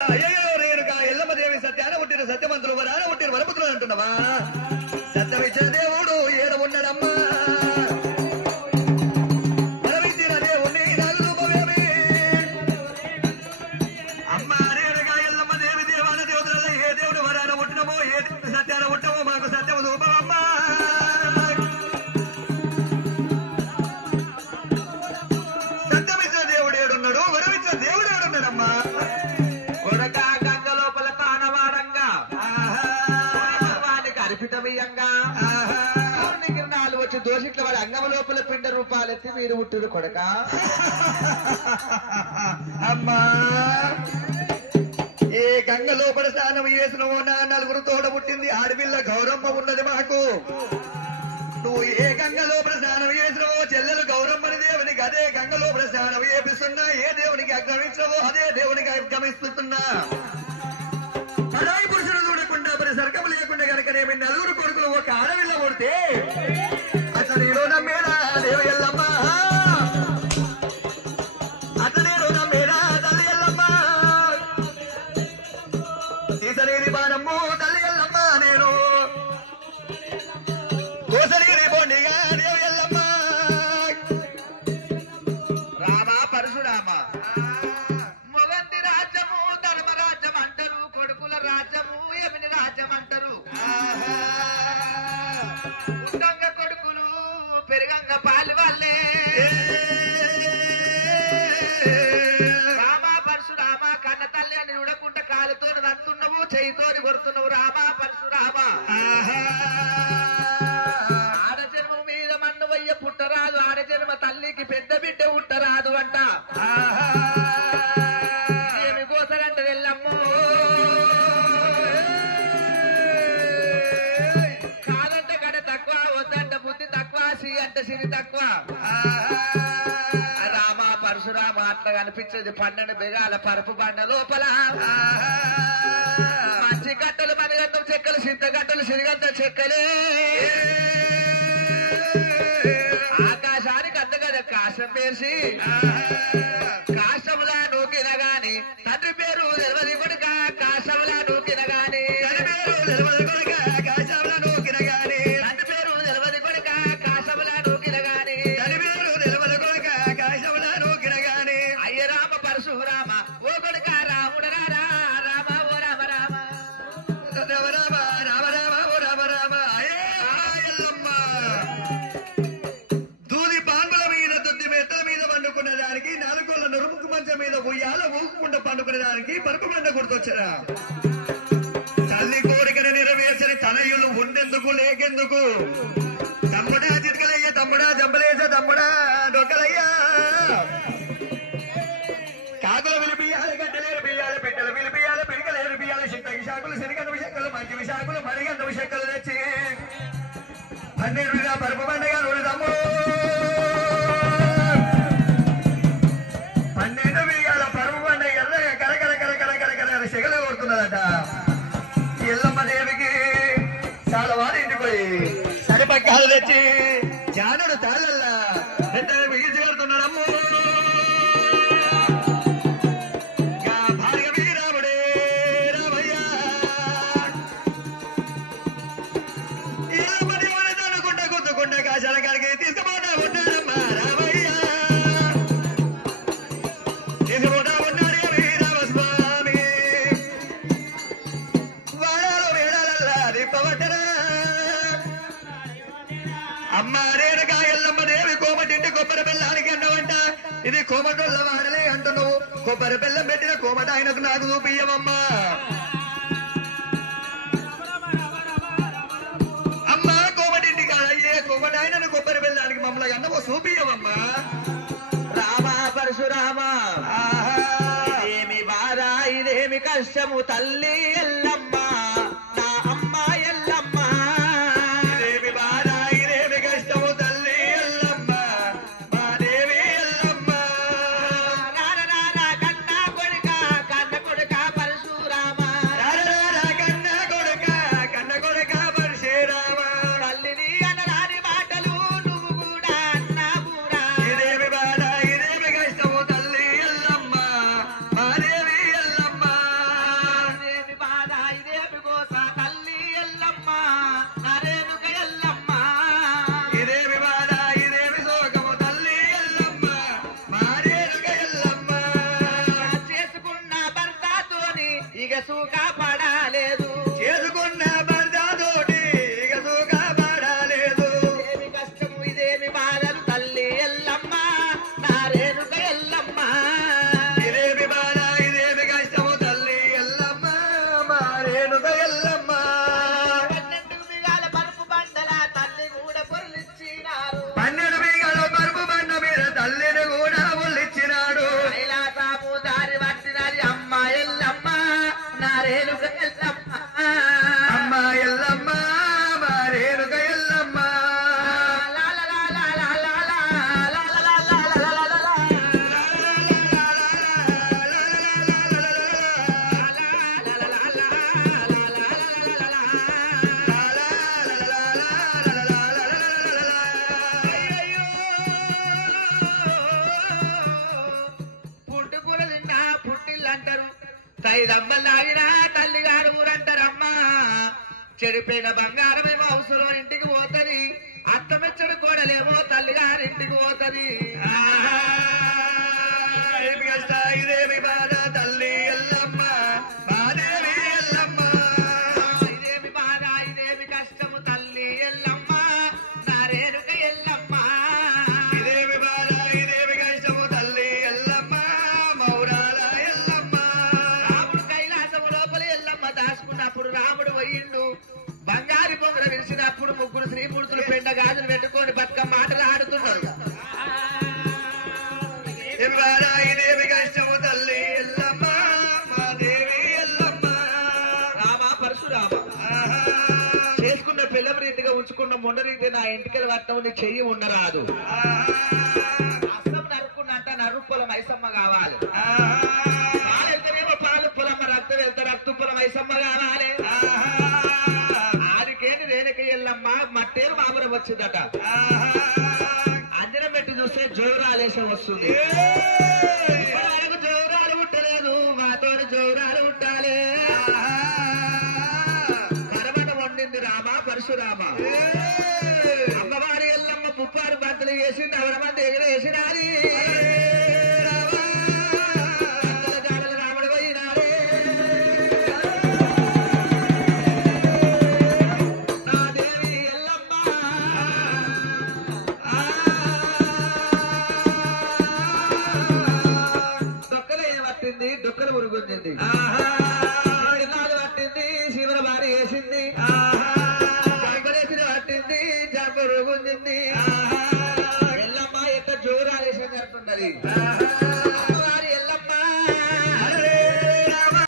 అయ్యో రేణుక ఎల్లమ్మదేవి సత్యాన పుట్టిన సత్యవంతులు వరాన పుట్టిన వరపుత్రులు అంటున్నావా? సత్యమిచ్చిన దేవుడు ఏడ ఉన్నాడమ్మా? వరమిచ్చిన దేవుణ్ణి నాకు రూపమేమి? అమ్మ రేణుక ఎల్లమ్మదేవి దేవాన దేవతలలో ఏ దేవుడు వరాన పుట్టినమో ఏ దేవుడు సత్యాన పుట్టమో మాకు సత్యము రూపమమ్మా. సత్యమిచ్చిన దేవుడు ఏడున్నాడు, వరమిచ్చిన దేవుడు ఏడున్నాడమ్మా? వచ్చి దోషిట్ల వాడి అంగం లోపల పిండ రూపాలెత్తి మీరు పుట్టుడు కొడక. అమ్మా ఏ గంగ లోపల స్నానం చేసినవో నా నలుగురు తోడ పుట్టింది ఆడపిల్ల గౌరమ్మ ఉన్నది మాకు. నువ్వు ఏ గంగ లోపల స్నానం చేసినవో చెల్లెలు గౌరమ్మని దేవునికి అదే గంగ లోపల స్నానం చేపిస్తున్నా. ఏ దేవునికి అగ్రమించినవో అదే దేవునికి అగ్రమిస్తున్నా. పరాయి పురుషుడు చూడకుండా మరి సర్గం లేకుండా కనుక నేను నలుగురు కొడుకులు ఒక ఆడపిల్ల కొడితే అతనిలో నమ్మేరా దేవ ఎల్లమ్మ, అతనిలో నమ్మేరా తల్లి ఎల్లమ్మ, తీసలేని బాణమ్ము తల్లి ఎల్లమ్మ, నేను కోసలేని బొండిగా దేవ ఎల్లమ్మ. రామ పరశురామ మొగంది రాజ్యము ధర్మరాజ్యం అంటారు, కొడుకుల రాజ్యము ఎమిని రాజ్యం అంటారు. పుట్టంగ కొడుకులు పెరుగంగ పాలి వాళ్ళే. రామ పరశురామ కన్న తల్లి అని ఉడకుంట కాలుతో నంటున్నావు, చెయ్యితోని కొడుతున్నావు. రామ పరశురామ ఆడజన్మ మీద మన్ను వయ్య పుట్టరాదు, ఆడజన్మ తల్లికి పెద్ద బిడ్డ పుట్టరాదు అంట. ఏమి కోసరంట వెళ్ళమ్మో, కాదంట గడ తక్కువ, వద్దంట బుద్ధి తక్కువ, సి అంటే సిరి తక్కువ. రామ పరశురామ అట్లా కనిపించేది 12 బెగాల పరుపు బండ లోపల మంచి గట్టలు మనగంతం చెక్కలు, సింత గట్టలు సిరిగంత చెక్కలే. ఆకాశానికి అందగద కాశం పేర్చి కాశములా నూకిన గాని తండ్రి పేరు తెలియదు కొడుక, కాశములా నూకిన గాని తెలియదు కొడుక, కాశములా నూకిన గాని తండ్రి పేరు తెలియదు కొడుక, కాశములా నూకిన గాని తెలియదు కొడుక, కాశములా నూకిన గాని. అయ్య రామ పరశురామ ఓ కొడుక రాముడు రారా, రామ ఓ రామ రామ రామ రామ రామ రామ ఓ రామ రామ. అయ్యే ఎల్లమ్మ దూది పాంగుల మీద దుద్ది మెత్తల మీద పండుకున్న దానికి, నాలుగోళ్ళ నురుముకు మంచం మీద ఉయ్యాల ఊపుకుంటూ పండుకునే దానికి పరుపు బండ గుర్తొచ్చరా? తల్లి కోరికను నెరవేర్చని తనయులు ఉండెందుకు లేకెందుకు? తమ్ముడా చిట్కలయ్య, తమ్ముడా జంబలేస, తమ్ముడా డొక్కలయ్యా. కాకుల విలిపియాలి, గడ్డలేరు బియ్యాలి, పెట్టెలు విలిపియాలి, పిడికలేరు బియ్యాలి, చింత విశాఖలు, శనిగంధ విశాఖలు, మంచి విశాఖలు, మరిగంధ విశాఖలు తెచ్చి 12 పరుపు బండగా నూనె తమ్ముడు 12 బియ్యాల పరుపు బండ ఎర్రగా కరకర కరకర కరకర సెగలు కొడుతున్నదట. ఎల్లమ్మ దేవికి చాలా వాడు ఇంటిపోయి సరిపక్కాలు తెచ్చి జానడు తాళ్ళల్లా మిగిల్చి కడుతున్నాడమ్ము. భార్గవి రాముడే రామయ్య, ఎల్లమ్మ దేవుని తనుకుంటా గుద్దుకుంటా కాశాల కాడికి తీసుకుపోతా ఉన్నాడమ్మా రామయ్య. తీసుకుపోతా ఉన్నాడు రామస్వామి. వాడాలో వేడాలల్లా దీపవట్టరా. అమ్మ రేణుక ఎల్లమ్మ దేవి కోమటింటి కొబ్బరి బెల్లానికి అన్నవంట. ఇది కోమటోళ్ళ వాడలే అంటున్నావు, కొబ్బరి బెల్లం పెట్టిన కోమట ఆయనకు నాకు చూపియ్యమమ్మా. అమ్మ కోమటింటి కాదయ్యే కోమట ఆయనను కొబ్బరి బెల్లానికి మమ్మల్ని అన్నవో చూపియ్యమమ్మా. రామ పరశురామ ఇదేమి బాధ, ఇదేమి కష్టము తల్లి ఎల్లమ్మ, నా అమ్మ ఎల్లమ్మ. ఇదేమి బాధ, ఇదేమి కష్టము తల్లి ఎల్లమ్మ, మా దేవి ఎల్లమ్మ. రారా కన్న కొడుక, కన్న కొడుక పరశురామ, రారా కన్న కొడుక పరశురామ. తల్లిని అనరాని మాటలు నువ్వు కూడా అన్నావురా. ఇదేమి బాధ, ఇదేమి కష్టము తల్లి ఎల్లమ్మ, మా దేవి ఎల్లమ్మ. ఇక సూకా పడాలేదు చేసుకున్న భర్తతోటి ఇక సుఖ పడలేదు ఇదేమి కష్టము ఇదేమి బాధలు తల్లి ఎల్లమ్మ నా రేణుక ఎల్లమ్మ ఇదేమి బాధ ఇదేమి కష్టము తల్లి ఎల్లమ్మ మా రేణుక ఎల్లమ్మ 12 బిగాల పరుపు బండల తల్లి కూడా పొర్లిచ్చినారు 12 బిగల పరుపు బండ మీద తల్లిని కూడా ఒళ్ళిచ్చినాడు కైలాసము దారి పట్టినది అమ్మ ఎల్లమ్మ నా రేణుక ఎల్లమ్మ అమ్మ ఎల్లమ్మ మా రేణుక ఎల్లమ్మ పుట్టుకూర తిన్నా పుట్టిల్లు అంటారు తైదమ్మలు తాగినా తల్లిగారు ఊరంటారమ్మా చెడిపోయిన బంగారమేమో అవసరం ఇంటికి పోతది అత్తమెచ్చడు కోడలేమో తల్లిగారి ఇంటికి పోతది ఇదేమి కష్ట ఇదేమి బాధ తల్లి ఎల్లమ్మ మా దేవి ఎల్లమ్మ ఇదేమి బాధ ఇదేమి కష్టము తల్లి ఎల్లమ్మ నా రేణుక ఎల్లమ్మ ఇదేమి బాధ ఇదేమి కష్టము తల్లి ఎల్లమ్మ మౌరాల ఎల్లమ్మ రాముడు కైలాసము లోపల ఎల్లమ్మ దాచుకున్నప్పుడు రాముడు పోయిండు బంగారు పొంగర విరిసినప్పుడు ముగ్గురు శ్రీమూర్తులు పెండ గాజులు పెట్టుకొని బతుకమ్మ ఆటలు ఆడుతున్నారు ఇదేమి బాధ ఇదేమి కష్టము తల్లి ఎల్లమ్మ మా దేవి ఎల్లమ్మ రామ పరశురామ చేసుకున్న పిల్లల రీతిగా ఉంచుకున్న మొండ రీతి నా ఇంటికి పట్టడం నీ చెయ్యి ఉండరాదు అస్సం నరుక్కున్నంట నరుక్కుల మైసమ్మ కావాలి పాలెళ్తేనేమో పాలు పొలమ్మ రక్తం వెళ్తే రక్తు పొల మైసమ్మ కావాలి ఆడికేని రేణుక ఎల్లమ్మ మట్టేరు మామూలు వచ్చిందట అంజనం పెట్టి చూస్తే జోరాలేసే వస్తుంది మనకు జోరాలు ఉట్టలేదు మాతో జోరాలు ఉండాలి పరమట వండింది రామ పరశురామ అమ్మవారి ఎల్లమ్మ పుప్పారు బద్దలు వేసింది అవరమంది ఎగరేసినాది రాముడు పోయినాడే నా దేవి ఎల్లమ్మ దొక్కలే పట్టింది డొక్కలు మురుగుంది నాలు పట్టింది శివన భారీ వేసింది జంపలేసిన పట్టింది జంప మురుగుంది ఎల్లమ్మ ఎక్క జోరాలేసింది అంటున్నది